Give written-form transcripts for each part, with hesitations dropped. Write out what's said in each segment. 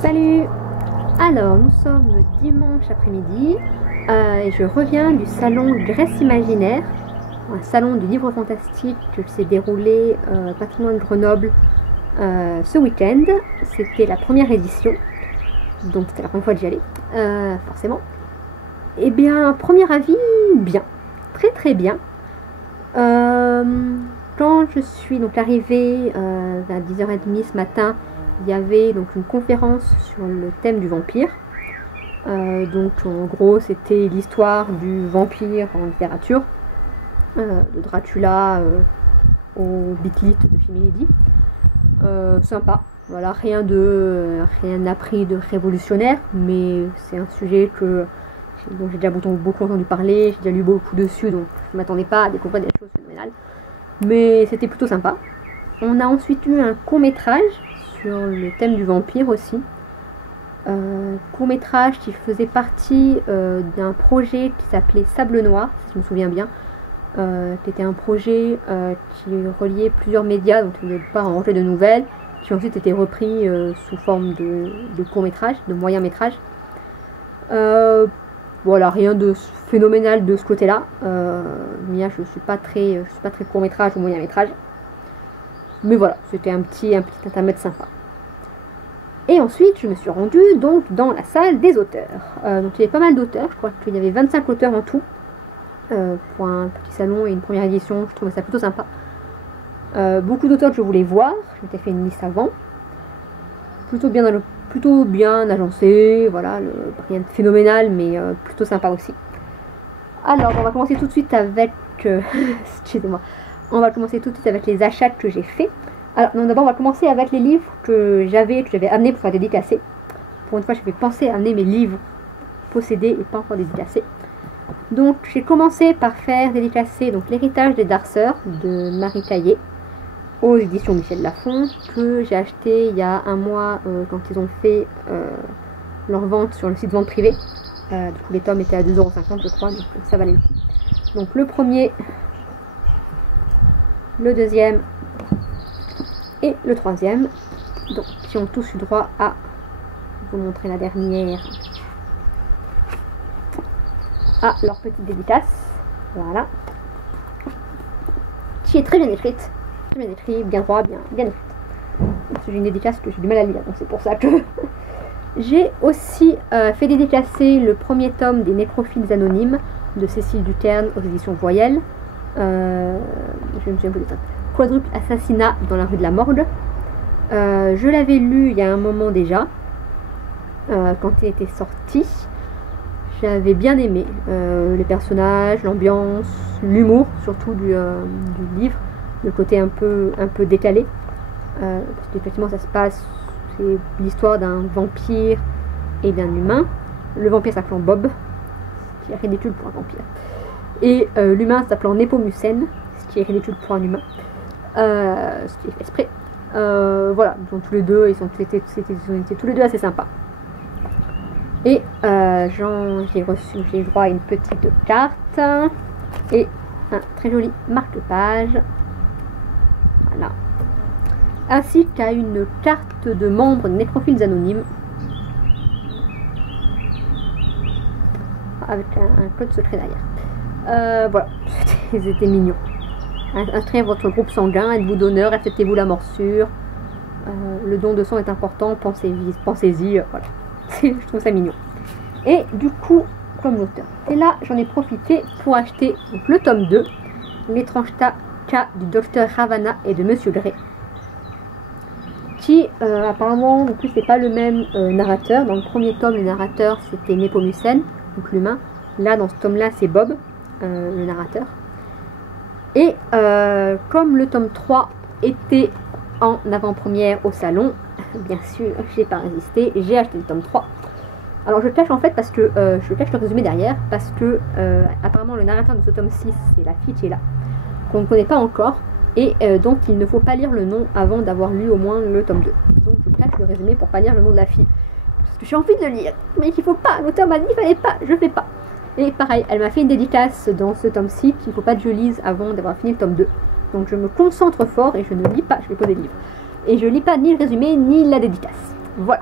Salut! Alors, nous sommes dimanche après-midi et je reviens du salon Grèce Imaginaire, un salon du livre fantastique qui s'est déroulé pas très loin de Grenoble ce week-end. C'était la première édition, donc c'était la première fois que j'y allais, forcément. Eh bien, premier avis, bien, très très bien. Quand je suis donc arrivée à 10h30 ce matin, il y avait donc une conférence sur le thème du vampire. Donc en gros c'était l'histoire du vampire en littérature, de Dracula au Beat-It de Filmelli. Sympa, voilà, rien appris de révolutionnaire, mais c'est un sujet dont j'ai déjà beaucoup entendu parler, j'ai déjà lu beaucoup dessus, donc je ne m'attendais pas à découvrir des choses phénoménales. Mais c'était plutôt sympa. On a ensuite eu un court-métrage sur le thème du vampire aussi. Court-métrage qui faisait partie d'un projet qui s'appelait Sable Noir, si je me souviens bien. Qui était un projet qui reliait plusieurs médias, donc il n'y avait pas un recueil de nouvelles, qui ensuite été repris sous forme de court-métrage, de moyen-métrage. Voilà, rien de phénoménal de ce côté-là. Mia, je suis pas très court-métrage ou moyen-métrage. Mais voilà, c'était un petit intermède sympa. Et ensuite, je me suis rendue donc dans la salle des auteurs. Donc il y avait pas mal d'auteurs, je crois qu'il y avait 25 auteurs en tout. Pour un petit salon et une première édition, je trouvais ça plutôt sympa. Beaucoup d'auteurs que je voulais voir, je m'étais fait une liste avant. Plutôt bien agencé, voilà, rien de phénoménal, mais plutôt sympa aussi. Alors, on va commencer tout de suite avec... excusez-moi. On va commencer tout de suite avec les achats que j'ai faits. Alors, d'abord, on va commencer avec les livres que j'avais amenés pour faire dédicacer. Pour une fois, j'avais pensé à amener mes livres possédés et pas encore dédicacés. Donc, j'ai commencé par faire dédicacer l'héritage des Darceurs de Marie Caillé aux éditions Michel Lafon, que j'ai acheté il y a un mois quand ils ont fait leur vente sur le site vente privée. Du coup, les tomes étaient à 2,50 €, je crois, donc ça valait le coup. Donc, le premier, le deuxième et le troisième, donc qui ont tous eu droit à, je vais vous montrer la dernière, à leur petite dédicace, voilà, qui est très bien écrite, bien droit, bien écrite. J'ai une dédicace que j'ai du mal à lire, donc c'est pour ça que j'ai aussi fait dédicacer le premier tome des Nécrophiles Anonymes de Cécile Duterne aux éditions Voyelles. Je me souviens plus des titres. Quadruple assassinat dans la rue de la Morgue. Je l'avais lu il y a un moment déjà, quand il était sorti. J'avais bien aimé les personnages, l'ambiance, l'humour surtout du livre, le côté un peu décalé, parce qu'effectivement ça se passe, c'est l'histoire d'un vampire et d'un humain. Le vampire s'appelant Bob, ce qui est ridicule pour un vampire, et l'humain s'appelant Népomucène, ce qui est ridicule pour un humain, ce qui est fait exprès. Voilà, donc tous les deux, ils étaient tous les deux assez sympas. Et j'ai droit à une petite carte et un très joli marque-page, voilà, ainsi qu'à une carte de membre de Nécrophiles Anonymes avec un code secret derrière. Voilà, c'était mignon. Inscrire votre groupe sanguin, êtes-vous donneur, acceptez-vous la morsure, le don de sang est important, pensez-y, voilà. Je trouve ça mignon. Et du coup, comme l'auteur, et là j'en ai profité pour acheter donc, le tome 2, l'étrange cas du docteur Ravana et de Monsieur Gray, qui apparemment, en plus c'est pas le même narrateur. Dans le premier tome, le narrateur c'était Népomucène, donc l'humain. Là dans ce tome là c'est Bob, le narrateur. Et comme le tome 3 était en avant-première au salon, bien sûr j'ai pas résisté, j'ai acheté le tome 3. Alors je cache en fait parce que je cache le résumé derrière, parce que apparemment le narrateur de ce tome 6 c'est la fille qui est là, qu'on ne connaît pas encore, et donc il ne faut pas lire le nom avant d'avoir lu au moins le tome 2. Donc je cache le résumé pour pas lire le nom de la fille, parce que j'ai envie de le lire, mais qu'il faut pas, l'auteur m'a dit qu'il fallait pas, je fais pas. Et pareil, elle m'a fait une dédicace dans ce tome 6 qu'il ne faut pas que je lise avant d'avoir fini le tome 2. donc je me concentre fort et je ne lis pas, je vais poser des livres. Et je lis pas ni le résumé ni la dédicace. Voilà.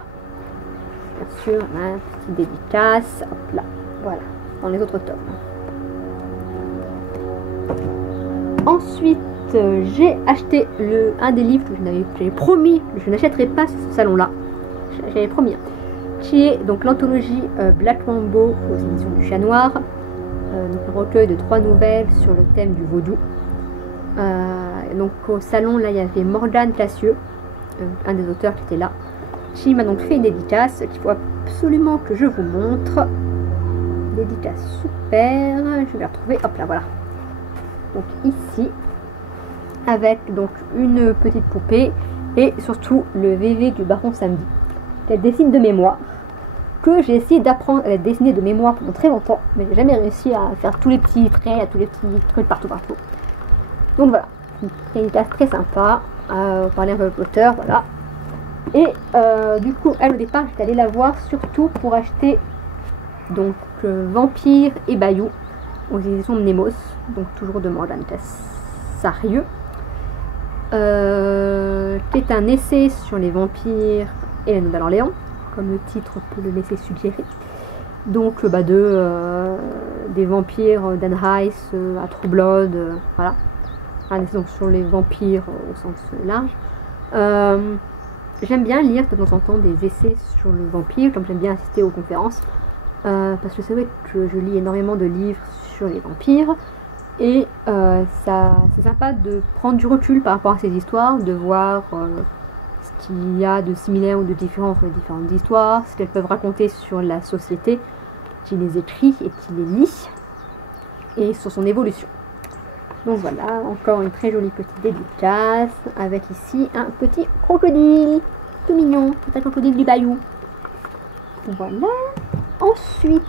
Bien sûr, ma petite dédicace, hop là, voilà, dans les autres tomes. Ensuite, j'ai acheté un des livres que j'avais promis, je n'achèterai pas ce salon-là. J'avais promis. Qui est donc l'anthologie Black Rainbow aux éditions du Chat Noir. Donc un recueil de 3 nouvelles sur le thème du vaudou. Donc au salon, là, il y avait Morgane Classieux, un des auteurs qui était là, qui m'a donc fait une dédicace qu'il faut absolument que je vous montre. Dédicace super, je vais la retrouver, hop là, voilà. Donc ici, avec donc une petite poupée et surtout le VV du Baron Samedi, qu'elle dessine de mémoire, que j'ai essayé d'apprendre à dessiner de mémoire pendant très longtemps, mais j'ai jamais réussi à faire tous les petits traits, à tous les petits trucs partout. Donc voilà, une dédicace très sympa, parler un peu de l'auteur, voilà. Et du coup, elle au départ, j'étais allée la voir surtout pour acheter donc Vampire et Bayou aux éditions de Nemos, donc toujours de Morgane Classieux, qui est un essai sur les vampires et la Nouvelle-Orléans, comme le titre peut le laisser suggérer. Donc des vampires d'Anne Rice à True Blood, voilà. Donc sur les vampires au sens large. J'aime bien lire de temps en temps des essais sur le vampire, comme j'aime bien assister aux conférences, parce que c'est vrai que je lis énormément de livres sur les vampires, et c'est sympa de prendre du recul par rapport à ces histoires, de voir ce qu'il y a de similaire ou de différent entre les différentes histoires, ce qu'elles peuvent raconter sur la société qui les écrit et qui les lit, et sur son évolution. Donc voilà, encore une très jolie petite dédicace, avec ici un petit crocodile, tout mignon, c'est un crocodile du Bayou. Voilà. Ensuite,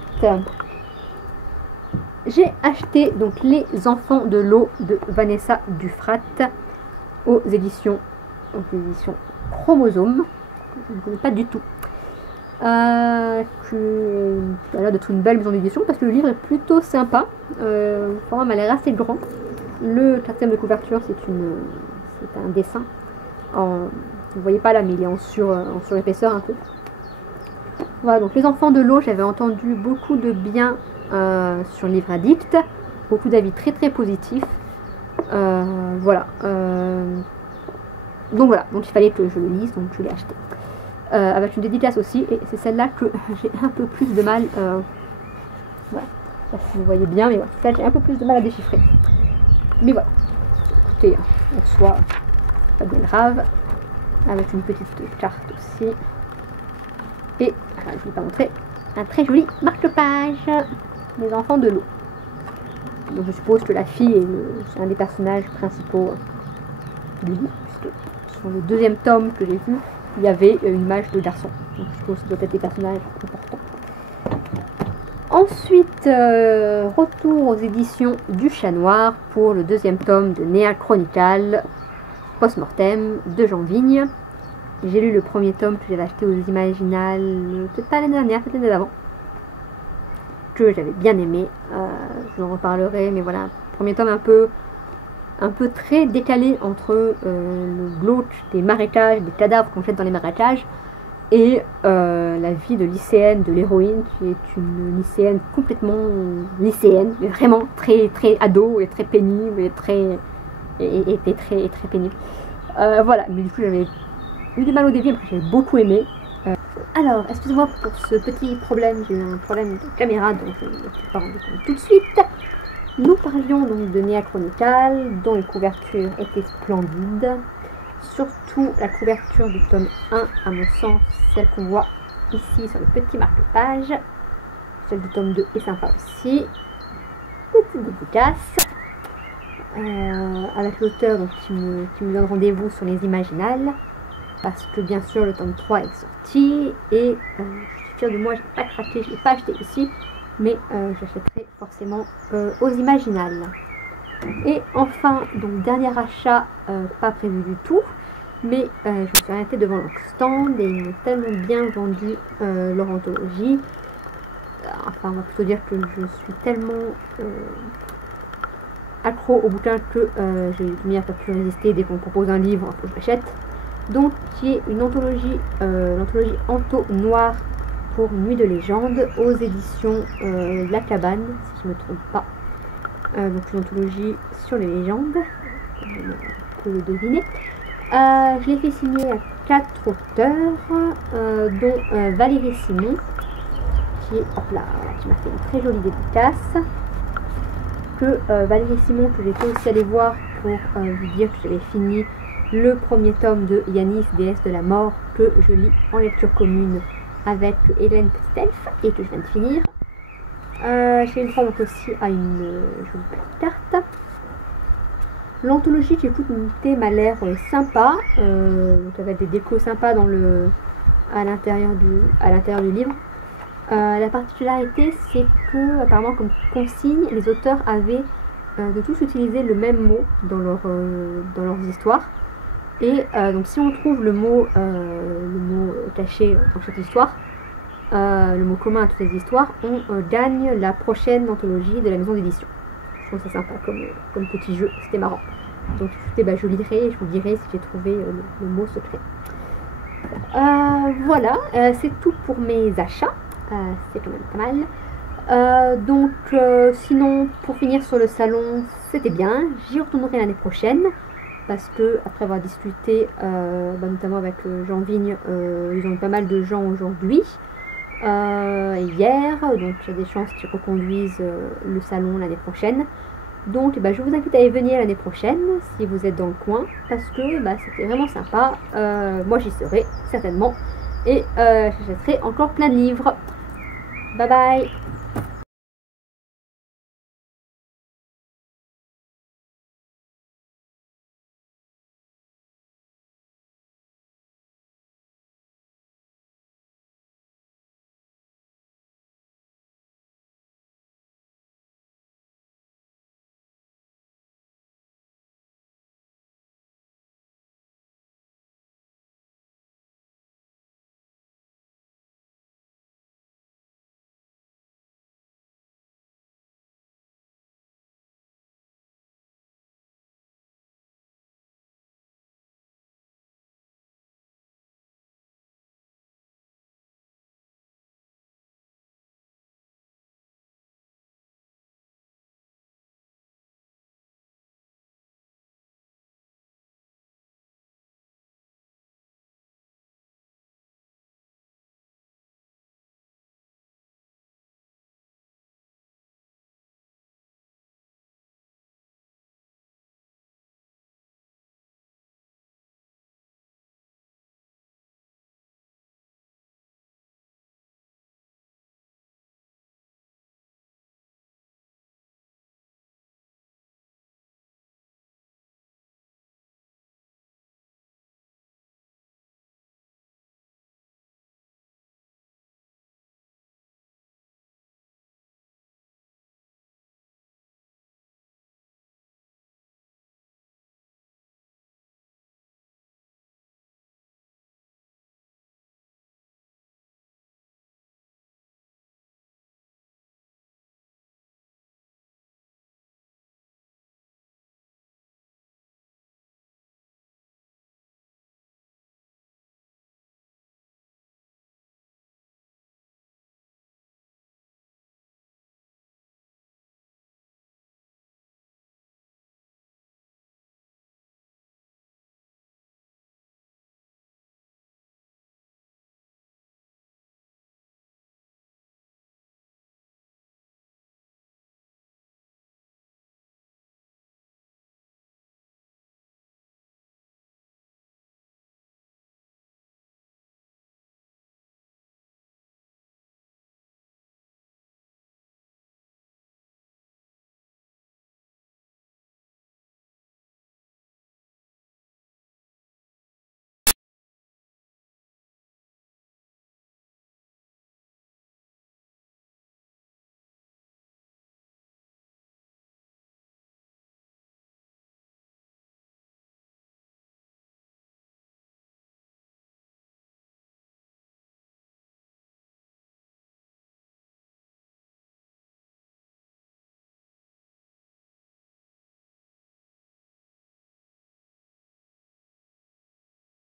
j'ai acheté donc Les Enfants de l'eau de Vanessa Dufrat aux éditions Chromosome, que je ne connais pas du tout. Que a l'air d'être une belle maison d'édition parce que le livre est plutôt sympa. Le format m'a l'air assez grand. Le quatrième de couverture, c'est un dessin. Vous ne voyez pas là, mais il est en surépaisseur un peu. Voilà, donc Les Enfants de l'eau, j'avais entendu beaucoup de bien sur le livre Addict, beaucoup d'avis très très positifs. Voilà. Donc voilà, donc il fallait que je le lise, donc je l'ai acheté. Avec une dédicace aussi, et c'est celle-là que j'ai un peu plus de mal. Voilà, je sais pas si vous voyez bien, mais voilà, celle-là j'ai un peu plus de mal à déchiffrer. Mais voilà, écoutez, en soi, pas bien grave. Avec une petite carte aussi. Et, je ne vais pas montrer, un très joli marque-page. Les Enfants de l'eau. Donc je suppose que la fille est un des personnages principaux du livre, puisque sur le deuxième tome que j'ai vu, il y avait une image de garçon. Donc je suppose que ça doit être des personnages importants. Ensuite, retour aux éditions du Chat Noir pour le deuxième tome de Néa Chronicle Post-Mortem de Jean Vigne. J'ai lu le premier tome que j'avais acheté aux Imaginales, peut-être pas l'année dernière, peut-être l'année d'avant, que j'avais bien aimé. Je vous en reparlerai, mais voilà, premier tome un peu très décalé entre le glauque des marécages, des cadavres qu'on jette dans les marécages, et la vie de lycéenne de l'héroïne, qui est une lycéenne complètement lycéenne, mais vraiment très très ado et très pénible et très pénible. Voilà, mais du coup j'avais eu du mal au début, après j'ai beaucoup aimé. Alors, excusez-moi pour ce petit problème, j'ai eu un problème de caméra, donc je ne me suis pas rendu compte tout de suite. Nous parlions donc de Néa Chronicle, dont les couvertures étaient splendides. Surtout la couverture du tome 1, à mon sens, celle qu'on voit ici sur le petit marque-page. Celle du tome 2 est sympa aussi. Petite dédicace. Avec l'auteur qui me donne rendez-vous sur les Imaginales. Parce que bien sûr le tome 3 est sorti. Et je suis fière de moi, je n'ai pas craqué, je ne l'ai pas acheté ici. Mais j'achèterai forcément aux Imaginales. Et enfin, donc dernier achat, pas prévu du tout, mais je me suis arrêtée devant leur stand et ils m'ont tellement bien vendu leur anthologie. Enfin, on va plutôt dire que je suis tellement accro au bouquin que j'ai de manière pas pu résister dès qu'on me propose un livre que je l'achète. Donc qui est une anthologie, l'anthologie Anto Noir pour Nuit de légende aux éditions La Cabane, si je ne me trompe pas. Donc une anthologie sur les légendes, vous le deviner. Je l'ai fait signer à 4 auteurs, dont Valérie Simon, qui m'a fait une très jolie dédicace. Valérie Simon, que j'étais aussi allée voir pour vous dire que j'avais fini le premier tome de Yanis, déesse de la mort, que je lis en lecture commune avec Hélène Petit-Elfe et que je viens de finir. J'ai une fois donc aussi à une jolie petite carte. L'anthologie qui écoute unité m'a l'air sympa, donc avec des décos sympas à l'intérieur du livre. La particularité, c'est que apparemment comme consigne, les auteurs avaient de tous utiliser le même mot dans leurs histoires. Et donc si on trouve le mot caché dans chaque histoire, le mot commun à toutes les histoires, on gagne la prochaine anthologie de la maison d'édition. Je trouve ça sympa comme petit jeu, c'était marrant. Donc écoutez, je lirai et je vous dirai si j'ai trouvé le mot secret. Voilà, c'est tout pour mes achats. C'est quand même pas mal. Sinon, pour finir sur le salon, c'était bien. J'y retournerai l'année prochaine. Parce que après avoir discuté notamment avec Jean Vigne, ils ont eu pas mal de gens aujourd'hui hier, donc il y a des chances qu'ils reconduisent le salon l'année prochaine. Donc je vous invite à y venir l'année prochaine si vous êtes dans le coin, parce que c'était vraiment sympa. Moi j'y serai certainement et j'achèterai encore plein de livres. Bye bye.